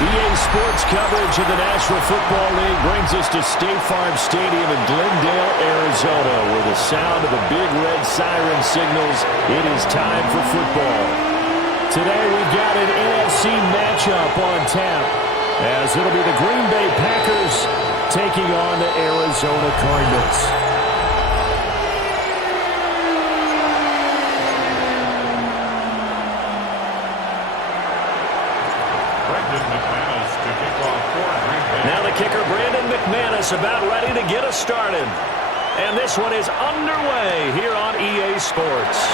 EA Sports coverage of the National Football League brings us to State Farm Stadium in Glendale, Arizona, where the sound of the big red siren signals it is time for football. Today we've got an NFC matchup on tap, as it'll be the Green Bay Packers taking on the Arizona Cardinals. Now the kicker, Brandon McManus, about ready to get us started. And this one is underway here on EA Sports.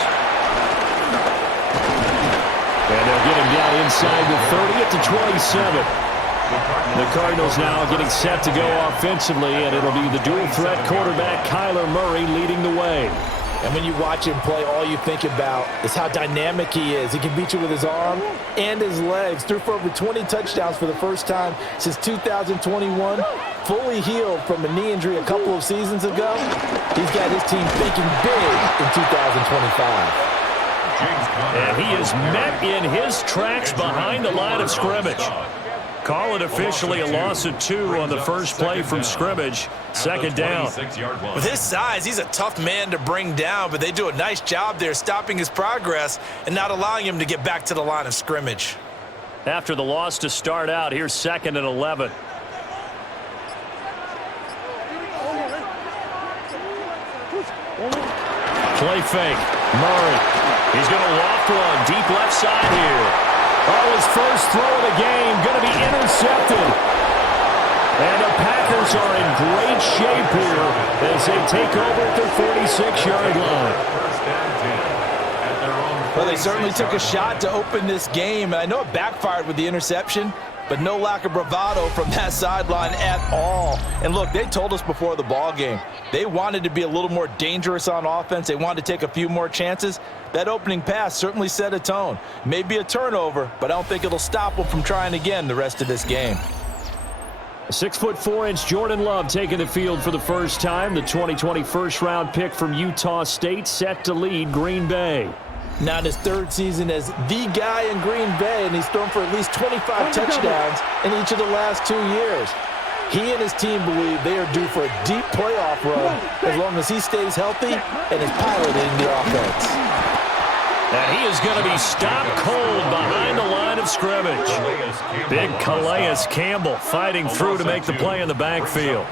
And they'll get him down inside the 30 at the 27. The Cardinals now getting set to go offensively, and it'll be the dual-threat quarterback Kyler Murray leading the way. And when you watch him play, all you think about is how dynamic he is. He can beat you with his arm and his legs. Threw for over 20 touchdowns for the first time since 2021. Fully healed from a knee injury a couple of seasons ago. He's got his team thinking big in 2025. And he is met in his tracks behind the line of scrimmage. Call it officially a loss of 2 on the first play from scrimmage. Second down. With his size, he's a tough man to bring down, but they do a nice job there stopping his progress and not allowing him to get back to the line of scrimmage. After the loss to start out, here's 2nd and 11. Play fake. Murray. He's going to loft one deep left side here. Oh, his first throw of the game going to be intercepted. And the Packers are in great shape here as they take over at their 46-yard line. Well, they certainly took a shot to open this game. And I know it backfired with the interception, but no lack of bravado from that sideline at all. And look, they told us before the ball game, they wanted to be a little more dangerous on offense. They wanted to take a few more chances. That opening pass certainly set a tone. Maybe a turnover, but I don't think it'll stop them from trying again the rest of this game. 6'4" Jordan Love taking the field for the first time. The 2020 first-round pick from Utah State set to lead Green Bay. Now in his 3rd season as the guy in Green Bay, and he's thrown for at least 25 touchdowns in each of the last 2 years. He and his team believe they are due for a deep playoff run as long as he stays healthy and is piloting the offense. And he is going to be stopped cold behind the line of scrimmage. Big Calais Campbell fighting through to make the play in the backfield.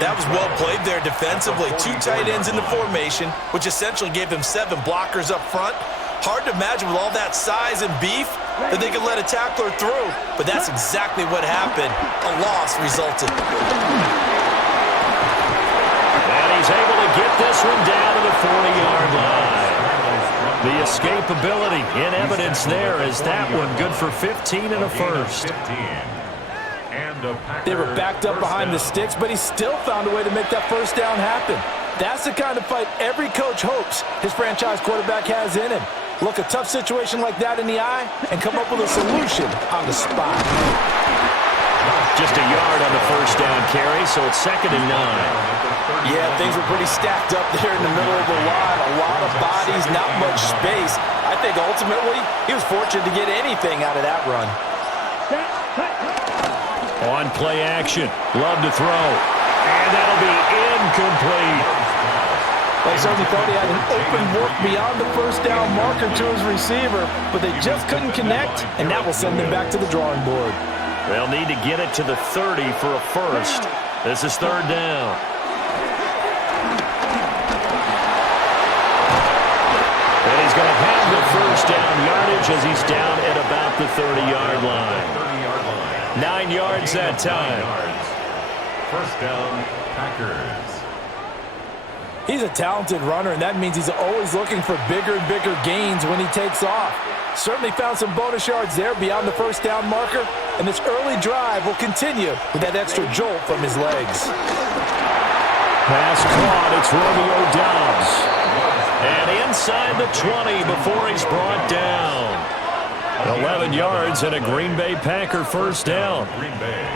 That was well played there defensively. 2 tight ends in the formation, which essentially gave them 7 blockers up front. Hard to imagine with all that size and beef that they could let a tackler through, but that's exactly what happened. A loss resulted. And he's able to get this one down to the 40-yard line. The escapability in evidence there as that one good for 15 and a first. They were backed up behind the sticks, but he still found a way to make that first down happen. That's the kind of fight every coach hopes his franchise quarterback has in him. Look a tough situation like that in the eye and come up with a solution on the spot. Just a yard on the first down carry, so it's 2nd and 9. Yeah, things were pretty stacked up there in the middle of the line. A lot of bodies, not much space. I think ultimately he was fortunate to get anything out of that run. On play action, Love to throw. And that'll be incomplete. They certainly thought he had an open look beyond the first down marker to his receiver, but they just couldn't connect, and that will send them back to the drawing board. They'll need to get it to the 30 for a first. This is 3rd down. And he's going to have the first down yardage as he's down at about the 30-yard line. 9 yards that time. First down, Packers. He's a talented runner, and that means he's always looking for bigger and bigger gains when he takes off. Certainly found some bonus yards there beyond the first down marker, and this early drive will continue with that extra jolt from his legs. Pass caught, it's Romeo Doubs. And inside the 20 before he's brought down. 11 yards and a Green Bay Packer first down.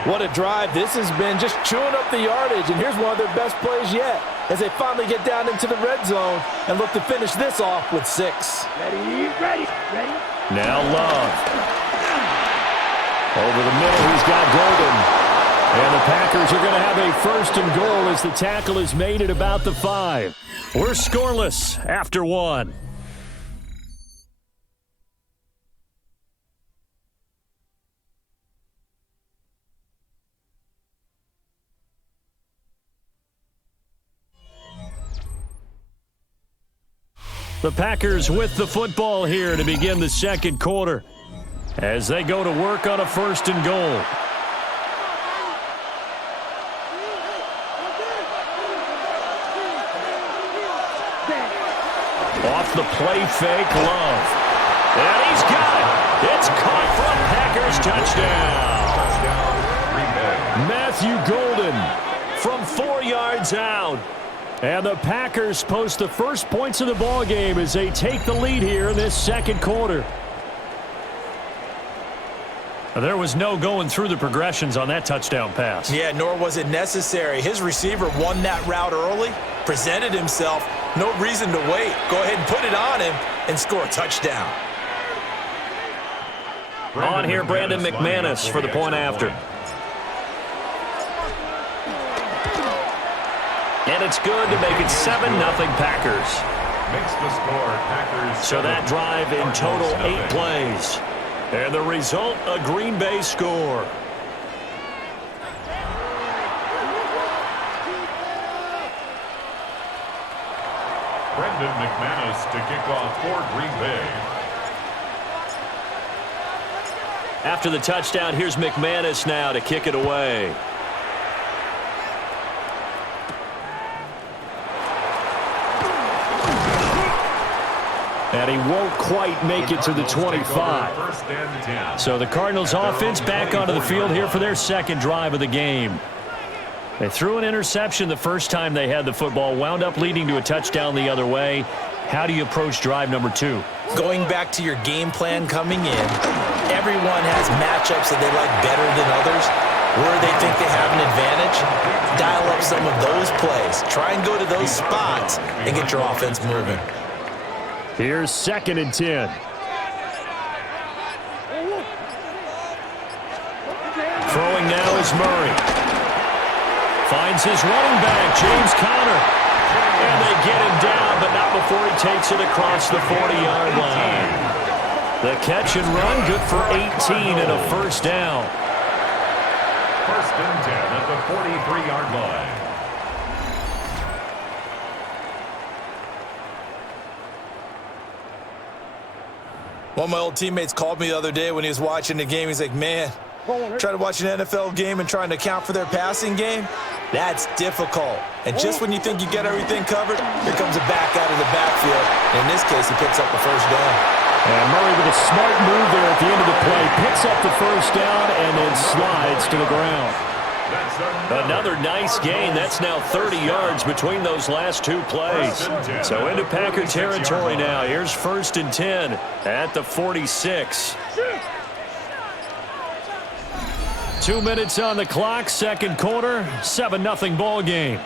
What a drive this has been, just chewing up the yardage, and here's one of their best plays yet as they finally get down into the red zone and look to finish this off with 6. Now Love. Over the middle, he's he's got Golden. And the Packers are going to have a first and goal as the tackle is made at about the 5. We're scoreless after 1. The Packers with the football here to begin the second quarter as they go to work on a first and goal. Off the play fake, Love. And he's got it. It's caught for a Packers touchdown. Matthew Golden from 4 yards out. And the Packers post the first points of the ball game as they take the lead here in this second quarter. There was no going through the progressions on that touchdown pass. Yeah, nor was it necessary. His receiver won that route early, presented himself, no reason to wait. Go ahead and put it on him and score a touchdown. On here, Brandon McManus for the point after. And it's good to make it 7-0 Packers. Makes the score Packers. So that drive in total 8 plays. And the result, a Green Bay score. Brendan McManus to kick off for Green Bay. After the touchdown, here's McManus now to kick it away. And he won't quite make it to the 25. So the Cardinals offense back onto the field here for their second drive of the game. They threw an interception the first time they had the football, wound up leading to a touchdown the other way. How do you approach drive number 2? Going back to your game plan coming in, everyone has matchups that they like better than others. Where they think they have an advantage, dial up some of those plays. Try and go to those spots and get your offense moving. Here's 2nd and 10. Throwing now is Murray. Finds his running back, James Conner. And they get him down, but not before he takes it across the 40-yard line. The catch and run, good for 18 and a first down. First and 10 at the 43-yard line. One of my old teammates called me the other day when he was watching the game. He's like, man, trying to watch an NFL game and trying to account for their passing game, that's difficult. And just when you think you get everything covered, here comes a back out of the backfield. And in this case, he picks up the first down. And Murray with a smart move there at the end of the play, picks up the first down and then slides to the ground. Another nice gain. That's now 30 yards between those last 2 plays. So into Packer territory now. Here's 1st and 10 at the 46. 2 minutes on the clock, second quarter, 7-0 ball game.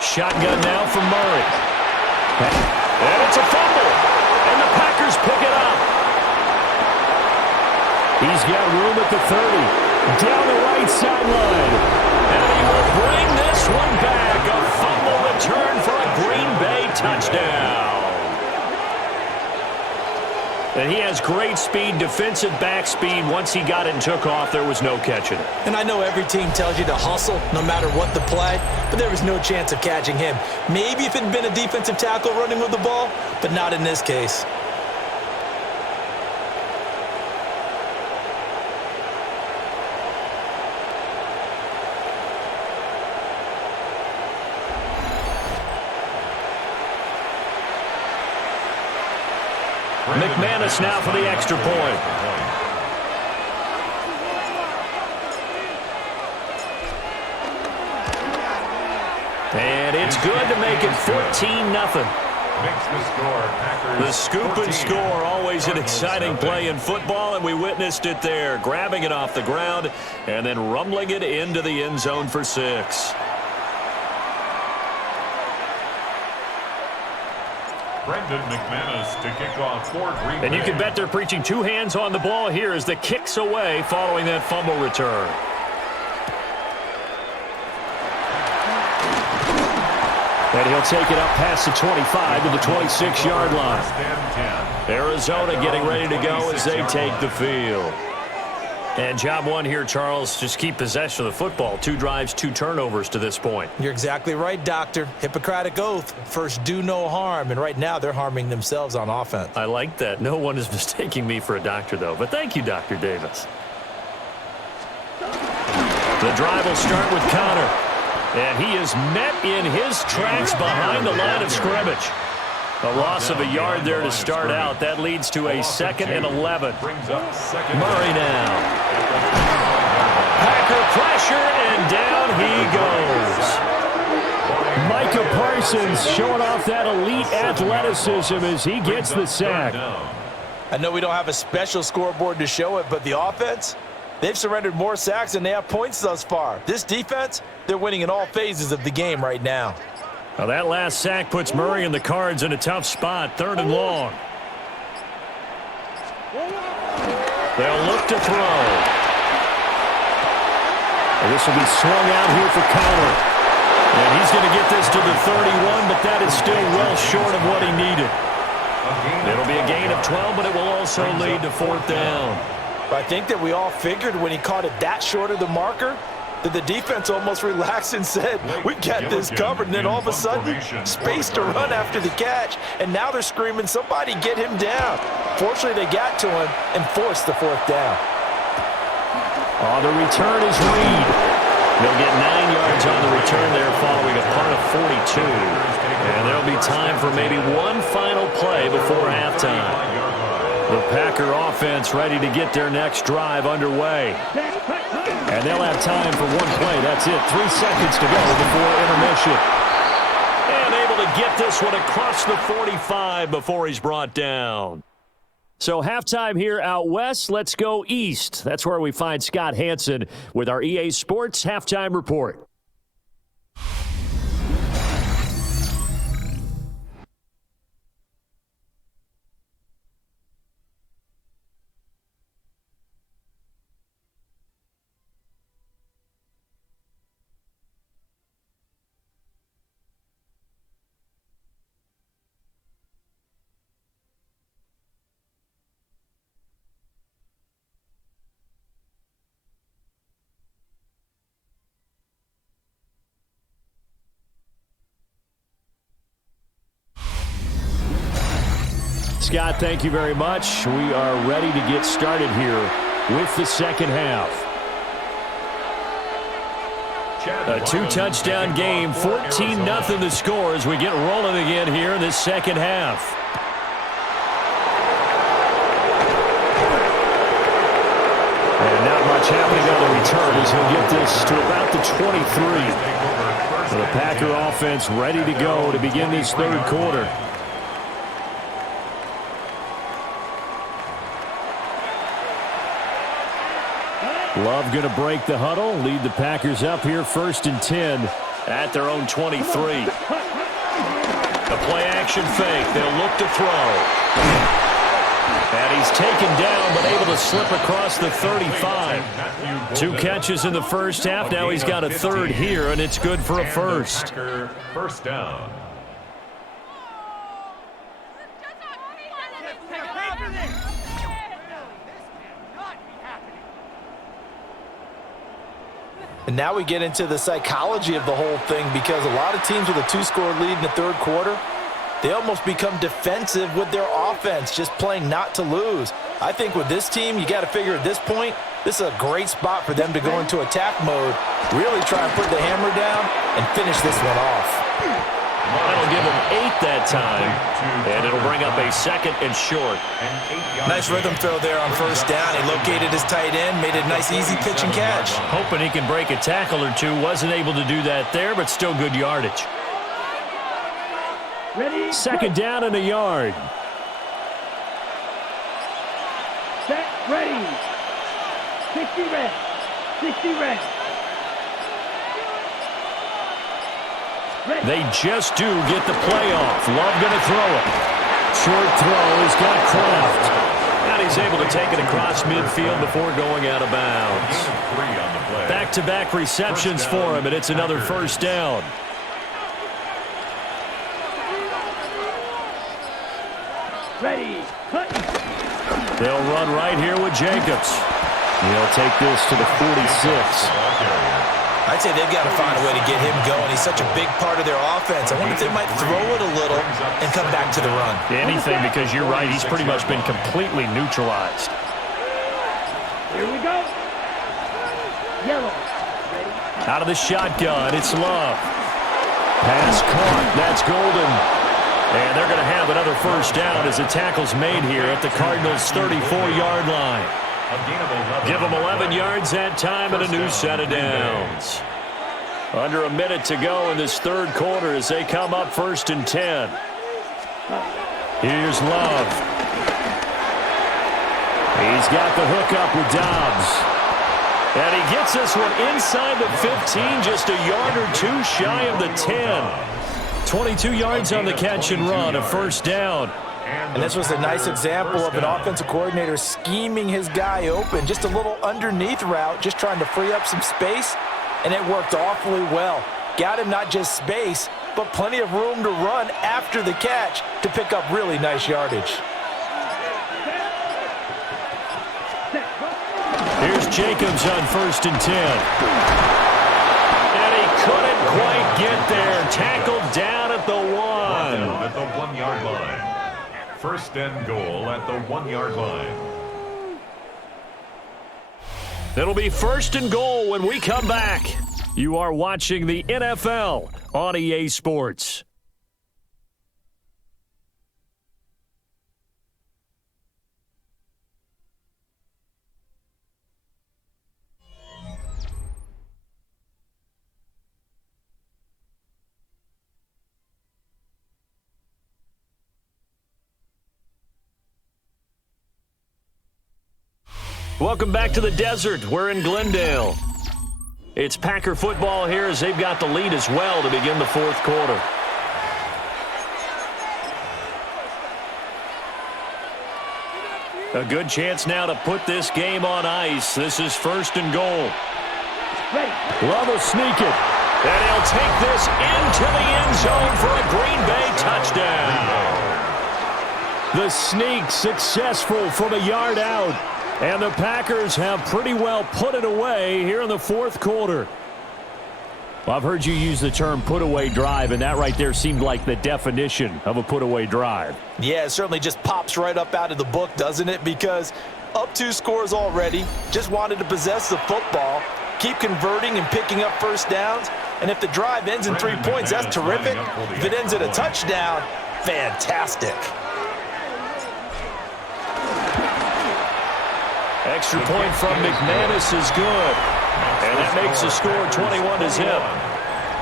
Shotgun now from Murray. And it's a fumble. And the Packers pick it up. He's got room at the 30. Down the right sideline. And he will bring this one back. A fumble return for a Green Bay touchdown. And he has great speed, defensive back speed. Once he got it and took off, there was no catching it. And I know every team tells you to hustle no matter what the play, but there was no chance of catching him. Maybe if it had been a defensive tackle running with the ball, but not in this case. McManus now for the extra point. And it's good to make it 14-0. makes the score. Packers The scoop 14, and score, always an Cardinals exciting 0. play in football, and we witnessed it there, grabbing it off the ground and then rumbling it into the end zone for 6. Brendan McManus to kick off for Green Bay. And you can bet they're preaching 2 hands on the ball here as the kick's away following that fumble return. And he'll take it up past the 25 to the 26-yard line. First and 10. Arizona getting ready to go as they take the field. And job one here, Charles, just keep possession of the football. 2 drives, 2 turnovers to this point. You're exactly right, Doctor. Hippocratic oath. First, do no harm. And right now, they're harming themselves on offense. I like that. No one is mistaking me for a doctor, though. But thank you, Dr. Davis. The drive will start with Connor. And he is met in his tracks behind the line of scrimmage. A loss of a yard there to start out. That leads to a 2nd and 11. Murray now. Packer pressure, and down he goes. Micah Parsons showing off that elite athleticism as he gets the sack. I know we don't have a special scoreboard to show it, but the offense, they've surrendered more sacks than they have points thus far. This defense, they're winning in all phases of the game right now. Well, that last sack puts Murray and the Cards in a tough spot, 3rd and long. They'll look to throw. And this will be swung out here for Connor. And he's going to get this to the 31, but that is still well short of what he needed. It'll be a gain of 12, but it will also lead to 4th down. I think that we all figured when he caught it that short of the marker that the defense almost relaxed and said, we got this covered. And then all of a sudden, space to run after the catch. And now they're screaming, somebody get him down. Fortunately, they got to him and forced the 4th down. Oh, the return is Reed. They'll get 9 yards on the return there following a punt of 42. And there'll be time for maybe one final play before halftime. The Packer offense ready to get their next drive underway. And they'll have time for one play. That's it. 3 seconds to go before intermission. And able to get this one across the 45 before he's brought down. So halftime here out west. Let's go east. That's where we find Scott Hanson with our EA Sports Halftime Report. Scott, thank you very much. We are ready to get started here with the second half. A 2-touchdown game, 14-0 the score as we get rolling again here in this second half. And not much happening on the return as he'll get this to about the 23. The Packer offense ready to go to begin this 3rd quarter. Love going to break the huddle, lead the Packers up here 1st and 10 at their own 23. The play action fake. They'll look to throw. And he's taken down but able to slip across the 35. 2 catches in the first half. Now he's got a 3rd here, and it's good for a 1st. First down. And now we get into the psychology of the whole thing, because a lot of teams with a 2-score lead in the 3rd quarter, they almost become defensive with their offense, just playing not to lose. I think with this team, you got to figure at this point, this is a great spot for them to go into attack mode, really try and put the hammer down and finish this one off. That'll give him 8 that time, and it'll bring up a 2nd and short. Nice rhythm throw there on 1st down. He located his tight end, made a nice easy pitch and catch. Hoping he can break a tackle or two. Wasn't able to do that there, but still good yardage. Second down and a yard. Set, ready. 60 red. 60 red. They just do get the play off. Love going to throw it. Short throw. He's got Kraft. And he's able to take it across midfield before going out of bounds. Back-to-back receptions for him, and it's another first down. Ready. They'll run right here with Jacobs. He'll take this to the 46. I'd say they've got to find a way to get him going. He's such a big part of their offense. I wonder if they might throw it a little and come back to the run. Anything, because you're right. He's pretty much been completely neutralized. Here we go. Yellow. Out of the shotgun, it's Love. Pass caught. That's Golden. And they're going to have another first down as the tackle's made here at the Cardinals' 34-yard line. Give them 11 yards that time and a new set of downs. Under a minute to go in this third quarter as they come up 1st and 10. Here's Love. He's got the hook up with Dobbs. And he gets this one inside the 15, just a yard or two shy of the 10. 22 yards on the catch and run, a first down. And this was a nice example of an offensive coordinator scheming his guy open. Just a little underneath route, just trying to free up some space, and it worked awfully well. Got him not just space, but plenty of room to run after the catch to pick up really nice yardage. Here's Jacobs on 1st and 10. And he couldn't quite get there. Tackled down at the 1. At the 1-yard line. 1st and goal at the 1-yard line. It'll be 1st and goal when we come back. You are watching the NFL on EA Sports. Welcome back to the desert. We're in Glendale. It's Packer football here as they've got the lead as well to begin the fourth quarter. A good chance now to put this game on ice. This is 1st and goal. Love will sneak it. And he'll take this into the end zone for a Green Bay touchdown. The sneak successful from a yard out. And the Packers have pretty well put it away here in the fourth quarter. Well, I've heard you use the term put-away drive, and that right there seemed like the definition of a put-away drive. Yeah, it certainly just pops right up out of the book, doesn't it? Because up 2 scores already, just wanted to possess the football, keep converting and picking up first downs. And if the drive ends in 3 points, that's terrific. If it ends at a touchdown, fantastic. Extra point from McManus is good. And that makes the score 21-0.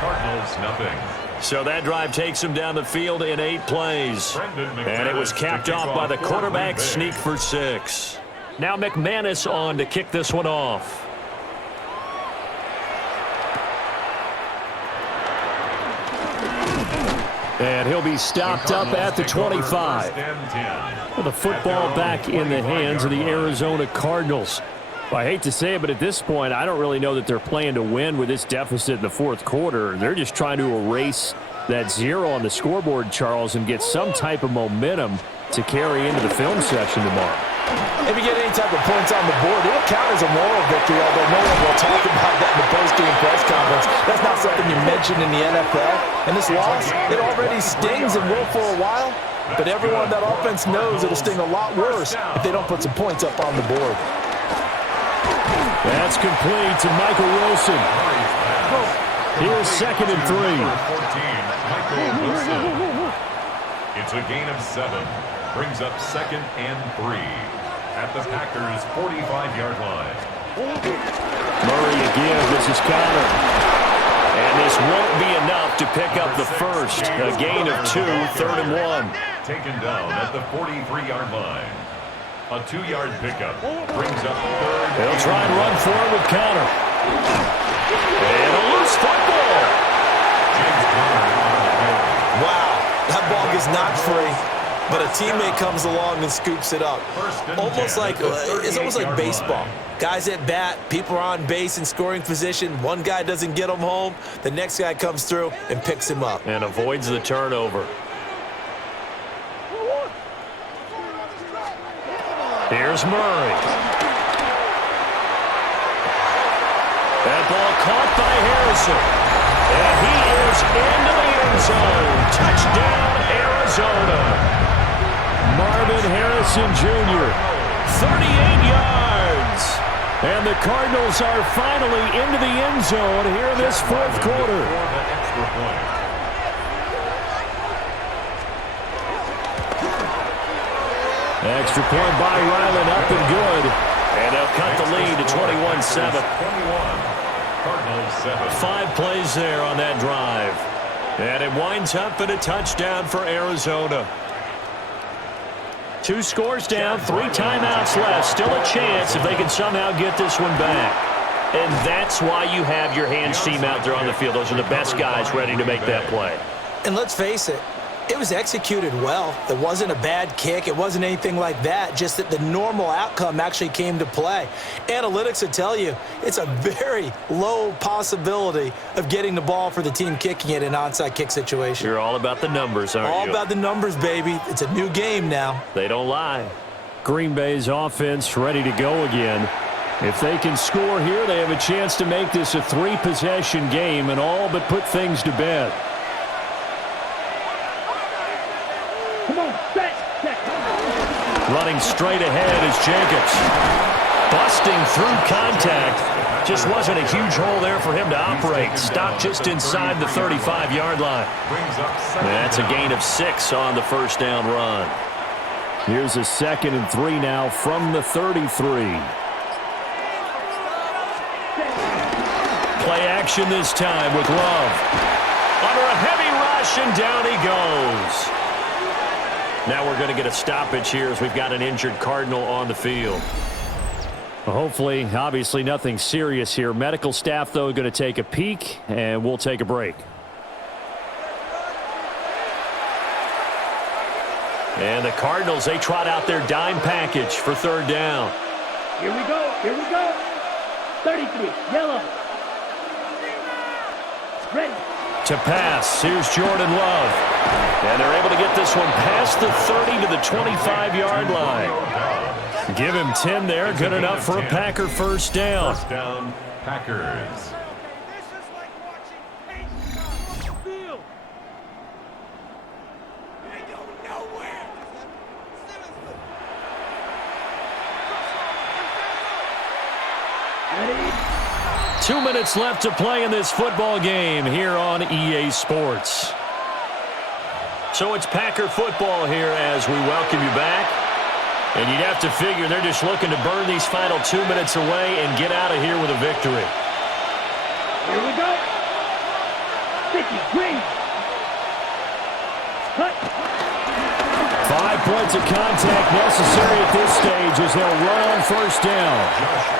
Cardinals nothing. So that drive takes him down the field in 8 plays. And it was capped off by the quarterback sneak for 6. Now McManus on to kick this one off. And he'll be stopped up at the 25. Well, the football back in the hands of the Arizona Cardinals. Well, I hate to say it, but at this point, I don't really know that they're playing to win with this deficit in the fourth quarter. They're just trying to erase that 0 on the scoreboard, Charles, and get some type of momentum to carry into the film session tomorrow. If you get any type of points on the board, it'll count as a moral victory, although no one will talk about that in the post-game press conference. That's not something you mention in the NFL. And this loss, it already stings and will for a while, but everyone on that offense knows it'll sting a lot worse if they don't put some points up on the board. That's complete to Michael Wilson. Here's 2nd and 3. Michael Wilson. It's a gain of 7. Brings up 2nd and 3 at the Packers' 45-yard line. Murray again. This is Connor. And just won't be enough to pick up the first. A gain of 2, 3rd and 1. Taken down at the 43-yard line. A 2-yard pickup brings up 3rd. They'll try and run forward with Connor. And a loose football. Wow, that ball is not free, but a teammate comes along and scoops it up. It's almost like baseball. Guys at bat, people are on base in scoring position. One guy doesn't get him home. The next guy comes through and picks him up. And avoids the turnover. Here's Murray. That ball caught by Harrison. And he is into the end zone. Touchdown, Arizona. Marvin Harrison Jr., 38 yards. And the Cardinals are finally into the end zone here in this 4th quarter. Extra point by Ryland, up and good. And they'll cut the lead to 21-7. 5 plays there on that drive. And it winds up in a touchdown for Arizona. 2 scores down, 3 timeouts left. Still a chance if they can somehow get this one back. And that's why you have your hands team out there on the field. Those are the best guys ready to make that play. And let's face it, it was executed well. It wasn't a bad kick. It wasn't anything like that. Just that the normal outcome actually came to play. Analytics will tell you it's a very low possibility of getting the ball for the team kicking it in an onside kick situation. You're all about the numbers, aren't you? All about the numbers, baby. It's a new game now. They don't lie. Green Bay's offense ready to go again. If they can score here, they have a chance to make this a 3-possession game and all but put things to bed. Running straight ahead is Jacobs. Busting through contact. Just wasn't a huge hole there for him to operate. Stopped just inside the 35-yard line. That's a gain of 6 on the first down run. Here's a 2nd and 3 now from the 33. Play action this time with Love. Under a heavy rush, and down he goes. Now we're going to get a stoppage here as we've got an injured Cardinal on the field. Well, hopefully, obviously nothing serious here. Medical staff, though, going to take a peek, and we'll take a break. And the Cardinals, they trot out their dime package for 3rd down. Here we go. Here we go. 33, yellow. Ready. To pass, here's Jordan Love. And they're able to get this one past the 30 to the 25-yard line. Give him 10 there, good enough for a Packer first down. First down, Packers. Ready. 2 minutes left to play in this football game here on EA Sports. So it's Packer football here as we welcome you back. And you'd have to figure they're just looking to burn these final 2 minutes away and get out of here with a victory. Here we go. 50, green. Cut. 5 points of contact necessary at this stage as they'll run on first down.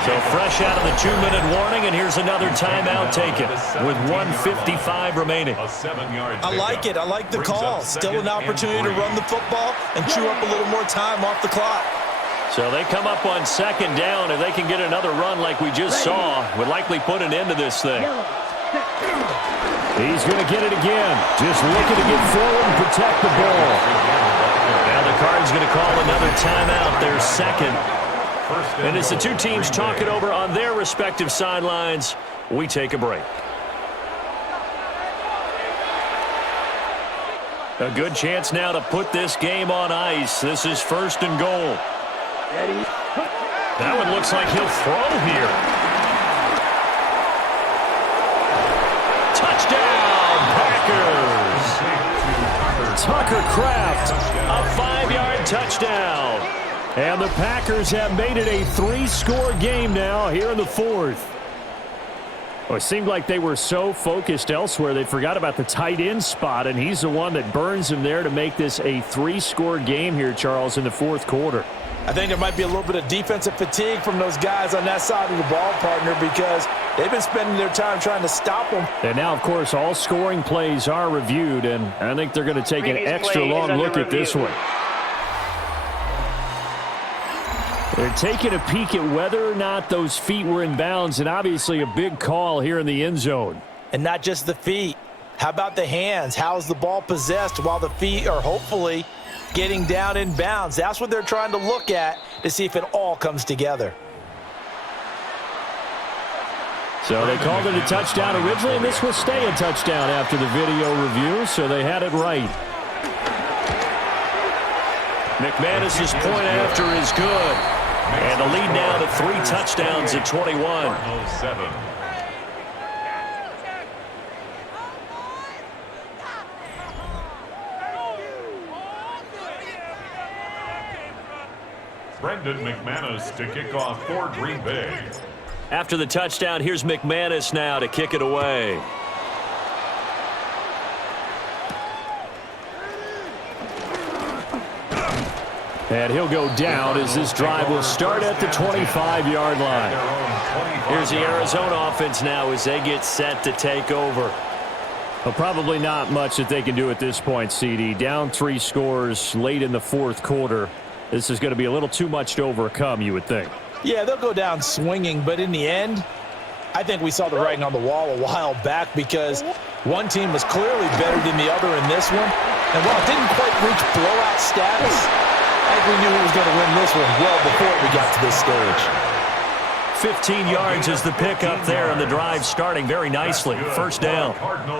So fresh out of the 2-minute warning, and here's another timeout taken with 1:55 remaining. I like it. I like the call. Still an opportunity to run the football and chew up a little more time off the clock. So they come up on 2nd down. If they can get another run like we just saw, would likely put an end to this thing. He's going to get it again. Just looking to get forward and protect the ball. Now the Cards going to call another timeout, their 2nd. And as the two teams talk it over on their respective sidelines, we take a break. A good chance now to put this game on ice. This is 1st and goal. That one looks like he'll throw here. Touchdown, Packers! Tucker Kraft, a 5-yard touchdown. And the Packers have made it a 3-score game now here in the 4th. Well, it seemed like they were so focused elsewhere they forgot about the tight end spot, and he's the one that burns him there to make this a 3-score game here, Charles, in the fourth quarter. I think there might be a little bit of defensive fatigue from those guys on that side of the ball, partner, because they've been spending their time trying to stop them. And now, of course, all scoring plays are reviewed, and I think they're going to take an extra long look at this one. They're taking a peek at whether or not those feet were in bounds, and obviously a big call here in the end zone. And not just the feet. How about the hands? How's the ball possessed while the feet are hopefully getting down in bounds? That's what they're trying to look at to see if it all comes together. So they called it a touchdown originally, and this will stay a touchdown after the video review, so they had it right. McManus's point after is good. And the lead now to 3 touchdowns at 21. Cardinals 7. Brendan McManus to kick off for Green Bay. After the touchdown, here's McManus now to kick it away. And he'll go down as this drive will start at the 25-yard line. Here's the Arizona offense now as they get set to take over. Well, probably not much that they can do at this point, CD. Down 3 scores late in the fourth quarter. This is going to be a little too much to overcome, you would think. Yeah, they'll go down swinging, but in the end, I think we saw the writing on the wall a while back because one team was clearly better than the other in this one. And while it didn't quite reach blowout status, I think we knew who was going to win this one well before we got to this stage. 15 yards is the pickup there, and the drive starting very nicely. First down.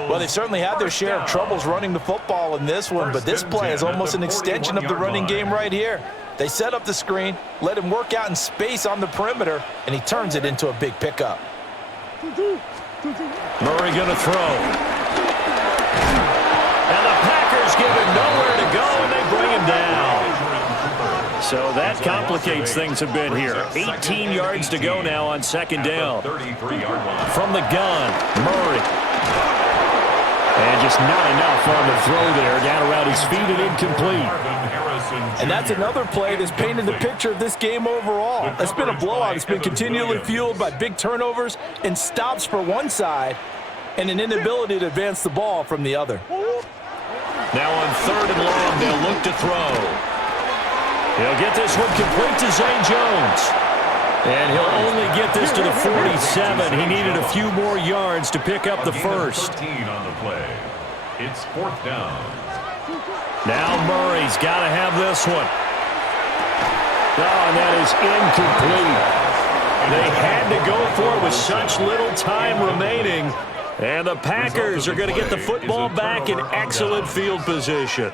Well, they certainly had their share of troubles running the football in this one, but this play is almost an extension of the running game right here. They set up the screen, let him work out in space on the perimeter, and he turns it into a big pickup. Murray going to throw. And the Packers give him nowhere to go, and they bring him down. So that complicates things a bit here. 18 yards to go now on second down. From the gun, Murray. And just not enough on the throw there. Down around his feet and incomplete. And that's another play that's painted the picture of this game overall. It's been a blowout. It's been continually fueled by big turnovers and stops for one side and an inability to advance the ball from the other. Now on 3rd and long, they'll look to throw. He'll get this one complete to Zay Jones. And he'll only get this to the 47. He needed a few more yards to pick up the first. 13 on the play. It's 4th down. Now Murray's got to have this one. Oh, and that is incomplete. They had to go for it with such little time remaining. And the Packers are going to get the football back in excellent field position.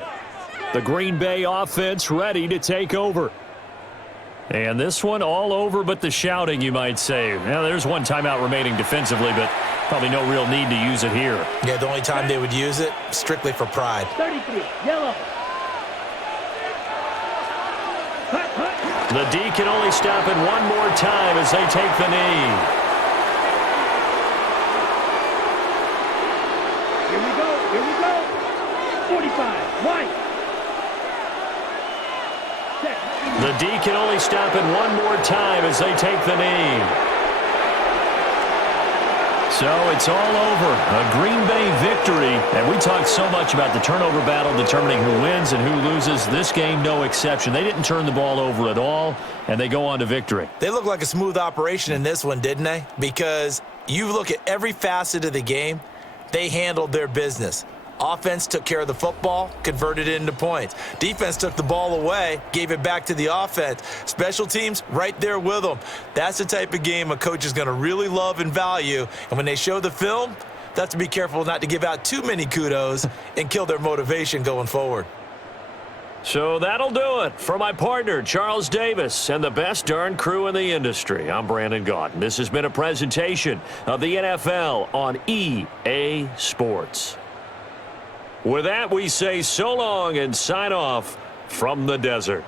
The Green Bay offense ready to take over. And this one all over but the shouting, you might say. Now, there's one timeout remaining defensively, but probably no real need to use it here. Yeah, the only time they would use it, strictly for pride. 33, yellow. The D can only stop it one more time as they take the knee. Here we go, 45, white. The D can only stop it one more time as they take the knee. So it's all over. A Green Bay victory. And we talked so much about the turnover battle determining who wins and who loses. This game, no exception. They didn't turn the ball over at all, and they go on to victory. They look like a smooth operation in this one, didn't they? Because you look at every facet of the game, they handled their business. Offense took care of the football, converted it into points. Defense took the ball away, gave it back to the offense. Special teams, right there with them. That's the type of game a coach is going to really love and value. And when they show the film, they have to be careful not to give out too many kudos and kill their motivation going forward. So that'll do it for my partner, Charles Davis, and the best darn crew in the industry. I'm Brandon Gaudin. This has been a presentation of the NFL on EA Sports. With that, we say so long and sign off from the desert.